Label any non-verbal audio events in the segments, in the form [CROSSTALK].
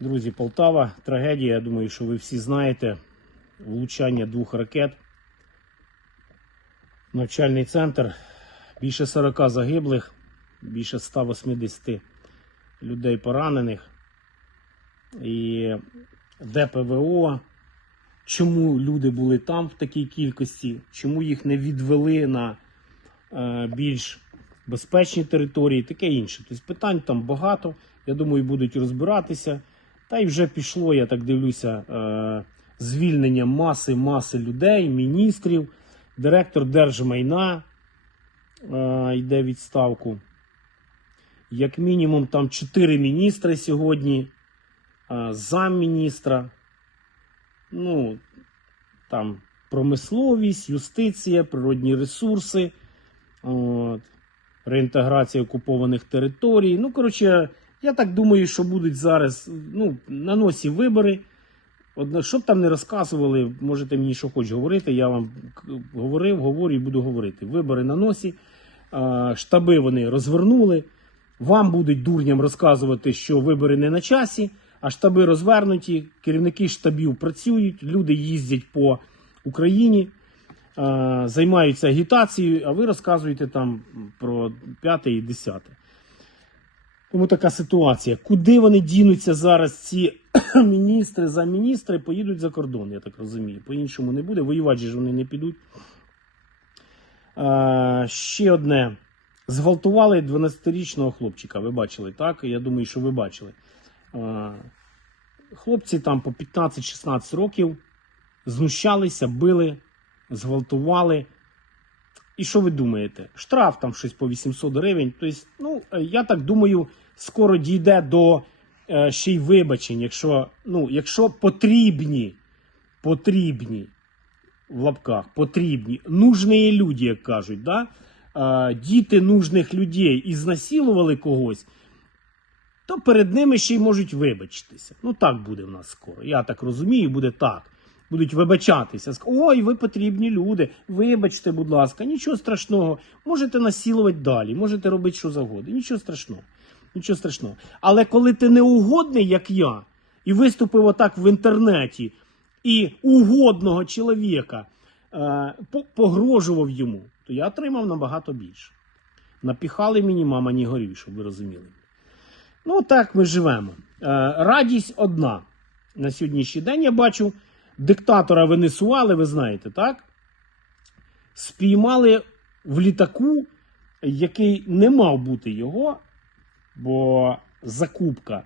Друзі, Полтава, трагедія. Я думаю, що ви всі знаєте. Влучання двох ракет. Навчальний центр. Більше 40 загиблих, більше 180 людей поранених. І ДПВО. Чому люди були там в такій кількості? Чому їх не відвели на е, більш безпечні території, таке інше. Тобто питань там багато. Я думаю, будуть розбиратися. Та й вже пішло, я так дивлюся, е, звільнення маси маси людей, міністрів, директор держмайна е, йде відставку. Як мінімум, там 4 міністри сьогодні, е, замміністра. Ну, там промисловість, юстиція, природні ресурси, от, реінтеграція окупованих територій. Ну, коротше, я так думаю, що будуть зараз ну, на носі вибори. Одна, що там не розказували, можете мені що хоч говорити. Я вам говорив, говорю і буду говорити. Вибори на носі, штаби вони розвернули. Вам будуть дурням розказувати, що вибори не на часі, а штаби розвернуті, керівники штабів працюють, люди їздять по Україні, займаються агітацією, а ви розказуєте там про п'яте і десяте. Тому така ситуація. Куди вони дінуться зараз, ці [CLEARS THROAT] міністри, замміністри, поїдуть за кордон, я так розумію. По-іншому не буде. Воювати ж вони не підуть. А, ще одне. Зґвалтували 12-річного хлопчика. Ви бачили, так? Я думаю, що ви бачили. А, хлопці там по 15-16 років знущалися, били, зґвалтували. І що ви думаєте? Штраф там щось по 800 гривень. Тобто, ну, е, я так думаю, скоро дійде до е, ще й вибачень, якщо, ну, якщо потрібні, потрібні в лапках, потрібні, нужні люди, як кажуть, да? е, діти нужних людей і знасилували когось, то перед ними ще й можуть вибачитися. Ну так буде в нас скоро. Я так розумію, буде так. Будуть вибачатися. Ой, ви потрібні люди. Вибачте, будь ласка, нічого страшного. Можете насілувати далі, можете робити що завгодно. Нічого страшного. Нічого страшного. Але коли ти не угодний, як я, і виступив отак в інтернеті, і угодного чоловіка е, погрожував йому, то я отримав набагато більше. Напіхали мені мама не горюй, щоб ви розуміли. Ну, так ми живемо. Е, радість одна. На сьогоднішній день я бачу диктатора Венесуали, ви знаєте, так? Спіймали в літаку, який не мав бути його, бо закупка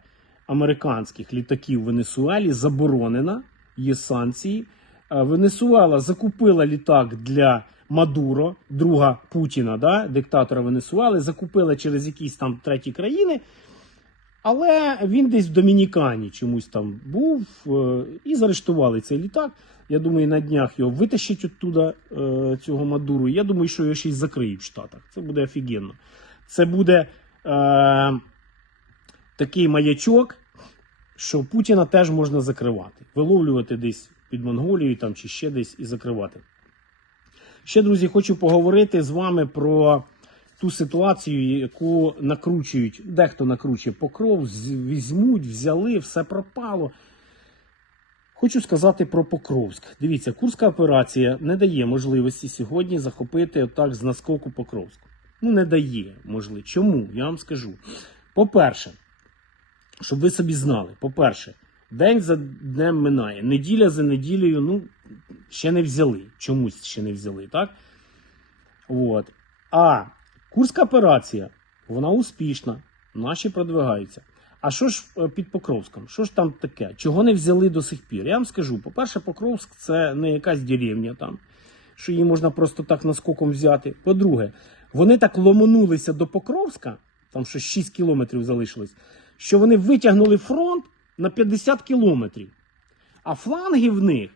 американських літаків в Венесуелі заборонена, є санкції. Е, Венесуела закупила літак для Мадуро, друга Путіна, да, диктатора Венесуели, закупила через якісь там треті країни. Але він десь в Домінікані чомусь там був е, і заарештували цей літак. Я думаю, на днях його витащать оттуда, е, цього Мадуру. Я думаю, що його ще й закриють в Штатах. Це буде офігенно. Це буде е, такий маячок, що Путіна теж можна закривати. Виловлювати десь під Монголією там, чи ще десь і закривати. Ще, друзі, хочу поговорити з вами про ту ситуацію, яку накручують, дехто накручує покров, візьмуть, взяли, все пропало. Хочу сказати про Покровськ. Дивіться, Курська операція не дає можливості сьогодні захопити отак з наскоку Покровськ. Ну, не дає можливості. Чому? Я вам скажу. По-перше, щоб ви собі знали, по-перше, день за днем минає, неділя за неділею, ну, ще не взяли. Чомусь ще не взяли, так? От. А Курська операція, вона успішна, наші продвигаються. А що ж е, під Покровськом? Що ж там таке? Чого не взяли до сих пір? Я вам скажу: по-перше, Покровськ це не якась деревня там, що її можна просто так наскоком взяти. По-друге, вони так ломанулися до Покровська, там що 6 кілометрів залишилось, що вони витягнули фронт на 50 кілометрів. А фланги в них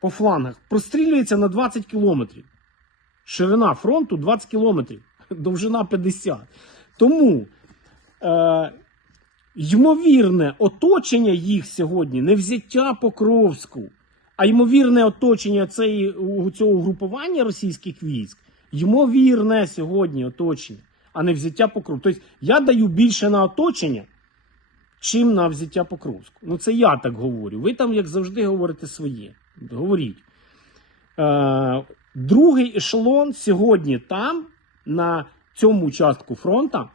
по флангах прострілюються на 20 кілометрів. Ширина фронту 20 кілометрів, довжина 50. Тому е, ймовірне оточення їх сьогодні не взяття Покровську, а ймовірне оточення цієї, цього угрупування російських військ, ймовірне сьогодні оточення, а не взяття Покровську. Тобто я даю більше на оточення, чим на взяття Покровську. Ну, це я так говорю. Ви там, як завжди, говорите своє. Говоріть. Е, другий ешелон сьогодні там, на цьому участку фронта,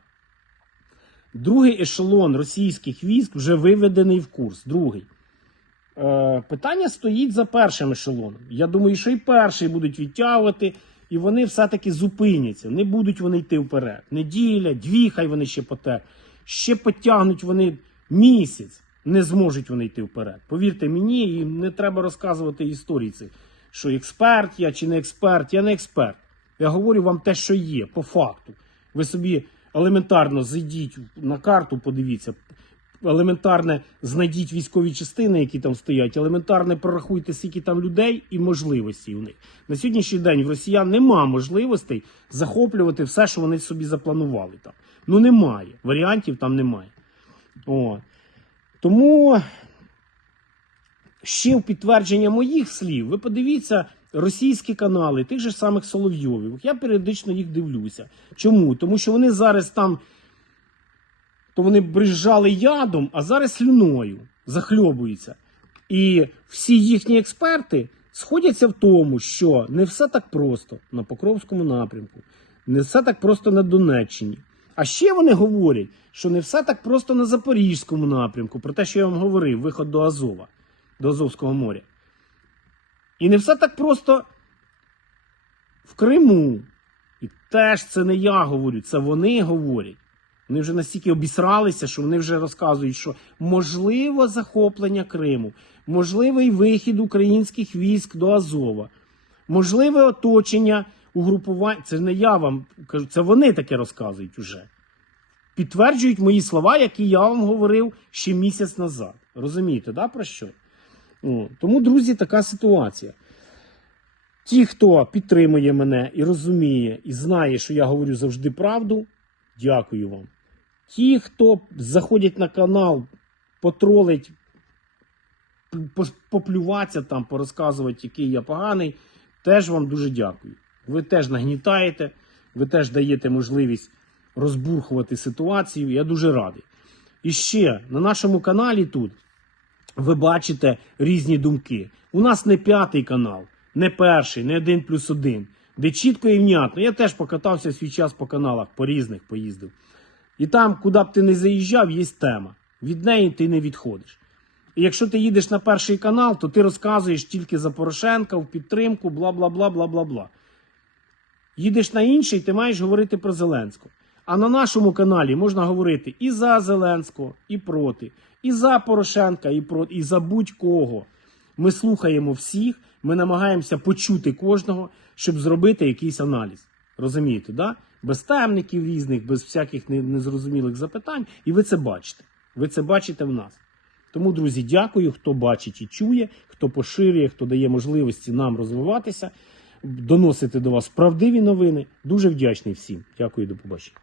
другий ешелон російських військ вже виведений в курс. Другий. Е, питання стоїть за першим ешелоном. Я думаю, що і перший будуть відтягувати, і вони все-таки зупиняться. Не будуть вони йти вперед. Неділя, дві, хай вони ще поте. Ще потягнуть вони місяць. Не зможуть вони йти вперед. Повірте мені, і не треба розказувати історії цих, що експерт я чи не експерт. Я не експерт. Я говорю вам те, що є, по факту. Ви собі елементарно зайдіть на карту, подивіться, елементарне знайдіть військові частини, які там стоять, елементарне прорахуйте, скільки там людей і можливості у них. На сьогоднішній день в росіян нема можливостей захоплювати все, що вони собі запланували там. Ну немає. Варіантів там немає. От. Тому ще в підтвердження моїх слів, ви подивіться російські канали, тих же самих Соловйових. Я періодично їх дивлюся. Чому? Тому що вони зараз там, то вони брижали ядом, а зараз слюною захльобуються. І всі їхні експерти сходяться в тому, що не все так просто на Покровському напрямку, не все так просто на Донеччині. А ще вони говорять, що не все так просто на Запорізькому напрямку, про те, що я вам говорив, виход до Азова, до Азовського моря. І не все так просто в Криму. І теж це не я говорю, це вони говорять. Вони вже настільки обісралися, що вони вже розказують, що можливо захоплення Криму, можливий вихід українських військ до Азова, можливе оточення угрупування. Це не я вам кажу, це вони таке розказують уже. Підтверджують мої слова, які я вам говорив ще місяць назад. Розумієте, да, про що? Тому, друзі, така ситуація. Ті, хто підтримує мене і розуміє, і знає, що я говорю завжди правду, дякую вам. Ті, хто заходять на канал, потролить, поплюватися там, порозказувати, який я поганий, теж вам дуже дякую. Ви теж нагнітаєте, ви теж даєте можливість розбурхувати ситуацію. Я дуже радий. І ще на нашому каналі тут ви бачите різні думки. У нас не п'ятий канал, не перший, не один плюс один, де чітко і внятно. Я теж покатався свій час по каналах, по різних поїздив. І там, куди б ти не заїжджав, є тема. Від неї ти не відходиш. І якщо ти їдеш на перший канал, то ти розказуєш тільки за Порошенка в підтримку, бла бла бла бла бла бла. Їдеш на інший, ти маєш говорити про Зеленського. А на нашому каналі можна говорити і за Зеленського, і проти, і за Порошенка, і проти, і за будь-кого. Ми слухаємо всіх, ми намагаємося почути кожного, щоб зробити якийсь аналіз. Розумієте, да? без темників різних, без всяких незрозумілих запитань. І ви це бачите. Ви це бачите в нас. Тому, друзі, дякую, хто бачить і чує, хто поширює, хто дає можливості нам розвиватися, доносити до вас правдиві новини. Дуже вдячний всім. Дякую, до побачення.